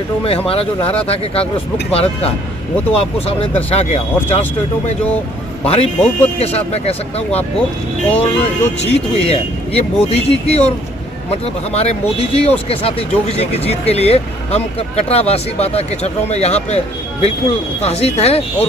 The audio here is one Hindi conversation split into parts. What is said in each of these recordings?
स्टेटों में हमारा जो नारा था कि कांग्रेस मुक्त भारत का, वो तो आपको सामने दर्शा गया। और 4 स्टेटों में जो भारी बहुमत के साथ मैं कह सकता हूँ आपको, और जो जीत हुई है ये मोदी जी की, और मतलब हमारे मोदी जी और उसके साथ ही जोगी जी की जीत के लिए हम कटरा वासी माता के छतरों में यहाँ पे बिल्कुल उत्साहित है। और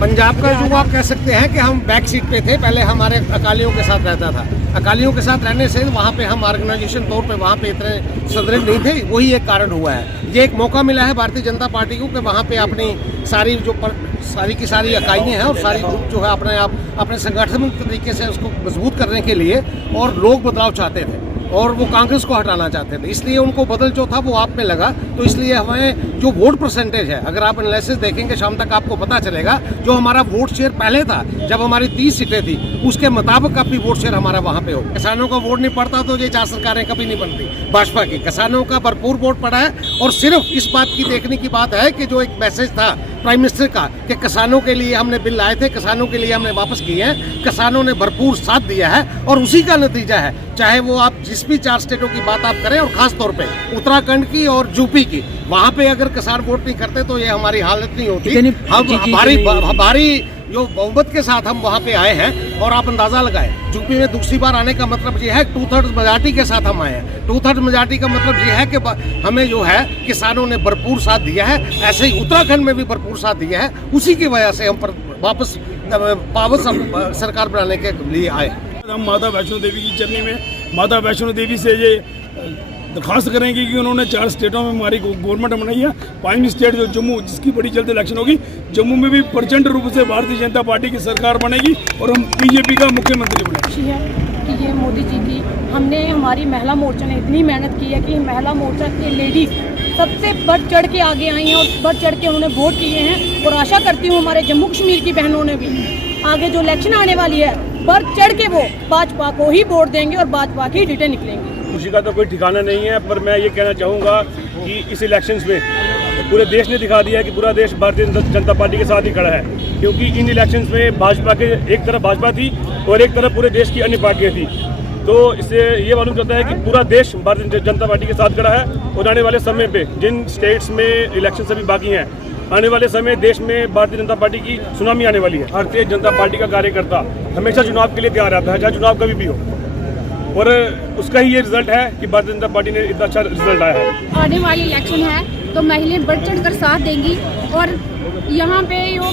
पंजाब का जो आप कह सकते हैं कि हम बैक सीट पे थे, पहले हमारे अकालियों के साथ रहता था। अकालियों के साथ रहने से वहाँ पे हम ऑर्गेनाइजेशन तौर पे वहाँ पे इतने सुदृढ़ नहीं थे, वही एक कारण हुआ है। ये एक मौका मिला है भारतीय जनता पार्टी को कि वहाँ पे अपनी सारी जो सारी की सारी इकाइयाँ हैं और सारी ग्रुप जो है अपने संगठनात्मक तरीके से उसको मजबूत करने के लिए, और लोग बदलाव चाहते थे और वो कांग्रेस को हटाना चाहते थे, इसलिए उनको बदल जो था वो आप में लगा। तो इसलिए हमें जो वोट परसेंटेज है, अगर आप एनालिसिस देखेंगे शाम तक आपको पता चलेगा, जो हमारा वोट शेयर पहले था जब हमारी 30 सीटें थी, उसके मुताबिक अब भी वोट शेयर हमारा वहाँ पे हो। किसानों का वोट नहीं पड़ता तो ये 4 सरकारें कभी नहीं बनती भाजपा की। किसानों का भरपूर वोट पड़ा है, और सिर्फ इस बात की देखने की बात है कि जो एक मैसेज था प्राइम मिनिस्टर का कि किसानों के लिए हमने बिल लाए थे, किसानों के लिए हमने वापस किए हैं, किसानों ने भरपूर साथ दिया है, और उसी का नतीजा है। चाहे वो आप जिस भी 4 स्टेटों की बात आप करें, और खास तौर पे उत्तराखंड की और यूपी की, वहाँ पे अगर किसान वोट नहीं करते तो ये हमारी हालत नहीं होती। हम हमारी जो बहुमत के साथ हम वहाँ पे आए हैं, और आप अंदाजा लगाएं यूपी में दूसरी बार आने का मतलब ये है 2/3 मेजॉरिटी के साथ हम आए हैं। 2/3 मेजॉरिटी का मतलब ये है कि हमें जो है किसानों ने भरपूर साथ दिया है, ऐसे ही उत्तराखंड में भी भरपूर साथ दिया है। उसी की वजह से हम वापस सरकार बनाने के लिए आए। हम माता वैष्णो देवी की चरनी में माता वैष्णो देवी से ये दरख्वास्त करेंगे कि उन्होंने 4 स्टेटों में हमारी गवर्नमेंट बनाई है। 5वीं स्टेट जो जम्मू, जिसकी बड़ी जल्द इलेक्शन होगी, जम्मू में भी प्रचंड रूप से भारतीय जनता पार्टी की सरकार बनेगी और हम बीजेपी का मुख्यमंत्री बनेंगे। कि ये मोदी जी की, हमने हमारी महिला मोर्चा ने इतनी मेहनत की है कि महिला मोर्चा के लेडीज सबसे बढ़ चढ़ के आगे आई हैं और बढ़ चढ़ के उन्होंने वोट किए हैं। और आशा करती हूँ हमारे जम्मू कश्मीर की बहनों ने भी आगे जो इलेक्शन आने वाली है, बढ़ चढ़ के वो भाजपा को ही वोट देंगे और भाजपा की जीतें निकलेंगी। खुशी का तो कोई ठिकाना नहीं है, पर मैं ये कहना चाहूँगा कि इस इलेक्शंस में पूरे देश ने दिखा दिया है कि पूरा देश भारतीय जनता पार्टी के साथ ही खड़ा है। क्योंकि इन इलेक्शंस में भाजपा के एक तरफ भाजपा थी और एक तरफ पूरे देश की अन्य पार्टियाँ थी। तो इससे ये मालूम चलता है कि पूरा देश भारतीय जनता पार्टी के साथ खड़ा है। और आने वाले समय पे जिन स्टेट्स में इलेक्शन अभी बाकी हैं, आने वाले समय देश में भारतीय जनता पार्टी की सुनामी आने वाली है। भारतीय जनता पार्टी का कार्यकर्ता हमेशा चुनाव के लिए तैयार रहता है, चाहे चुनाव कभी भी हो, और उसका ही ये रिजल्ट है कि भारतीय जनता पार्टी ने इतना अच्छा रिजल्ट आया है। आने वाली इलेक्शन है तो महिलाएं बढ़ चढ़ कर साथ देंगी, और यहाँ पे जो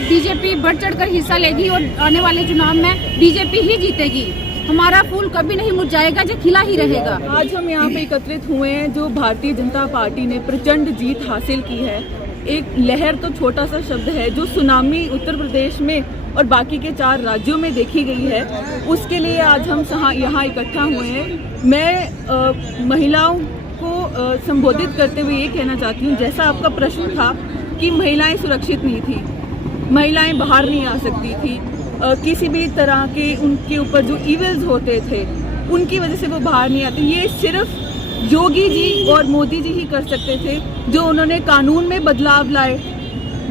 बीजेपी बढ़ चढ़ कर हिस्सा लेगी, और आने वाले चुनाव में बीजेपी ही जीतेगी। हमारा फूल कभी नहीं मुरझाएगा, जो खिला ही रहेगा। आज हम यहाँ पे एकत्रित हुए हैं, जो भारतीय जनता पार्टी ने प्रचंड जीत हासिल की है। एक लहर तो छोटा सा शब्द है, जो सुनामी उत्तर प्रदेश में और बाकी के 4 राज्यों में देखी गई है, उसके लिए आज हम यहाँ इकट्ठा हुए हैं। मैं महिलाओं को संबोधित करते हुए ये कहना चाहती हूँ, जैसा आपका प्रश्न था कि महिलाएं सुरक्षित नहीं थी, महिलाएं बाहर नहीं आ सकती थी, किसी भी तरह के उनके ऊपर जो इविल्स होते थे उनकी वजह से वो बाहर नहीं आती। ये सिर्फ योगी जी और मोदी जी ही कर सकते थे, जो उन्होंने कानून में बदलाव लाए,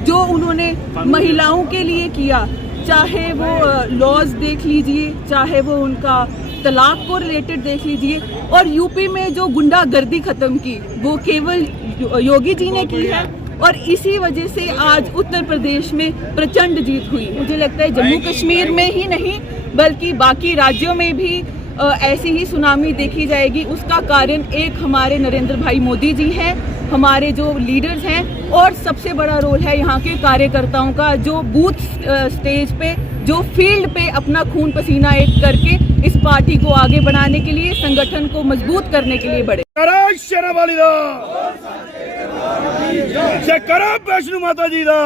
जो उन्होंने महिलाओं के लिए किया, चाहे वो लॉज देख लीजिए, चाहे वो उनका तलाक को रिलेटेड देख लीजिए, और यूपी में जो गुंडागर्दी खत्म की वो केवल योगी जी ने की है। और इसी वजह से आज उत्तर प्रदेश में प्रचंड जीत हुई। मुझे लगता है जम्मू कश्मीर में ही नहीं बल्कि बाकी राज्यों में भी ऐसी ही सुनामी देखी जाएगी। उसका कारण एक हमारे नरेंद्र भाई मोदी जी हैं, हमारे जो लीडर्स हैं, और सबसे बड़ा रोल है यहाँ के कार्यकर्ताओं का, जो बूथ स्टेज पे, जो फील्ड पे अपना खून पसीना एक करके इस पार्टी को आगे बढ़ाने के लिए, संगठन को मजबूत करने के लिए बढ़े। वैष्णो माता जी दा,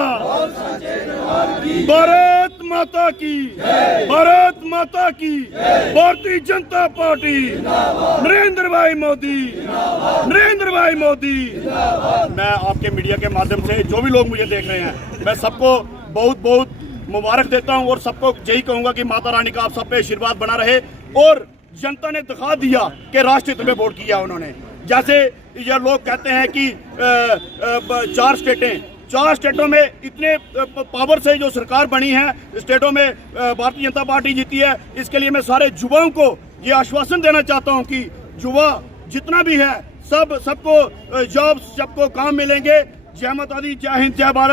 भारत माता की, भारत माता की, भारतीय जनता पार्टी, नरेंद्र भाई मोदी, नरेंद्र भाई मोदी। मैं आपके मीडिया के माध्यम से जो भी लोग मुझे देख रहे हैं, मैं सबको बहुत बहुत मुबारक देता हूं, और सबको यही कहूंगा कि माता रानी का आप सब पे आशीर्वाद बना रहे। और जनता ने दिखा दिया कि राष्ट्रहित में वोट किया उन्होंने। जैसे ये लोग कहते हैं कि 4 स्टेटों में इतने पावर से जो सरकार बनी है, स्टेटों में भारतीय जनता पार्टी जीती है। इसके लिए मैं सारे युवाओं को ये आश्वासन देना चाहता हूं कि युवा जितना भी है सबको जॉब्स, सबको काम मिलेंगे। जय माता दी, जय हिंद, जय भारत।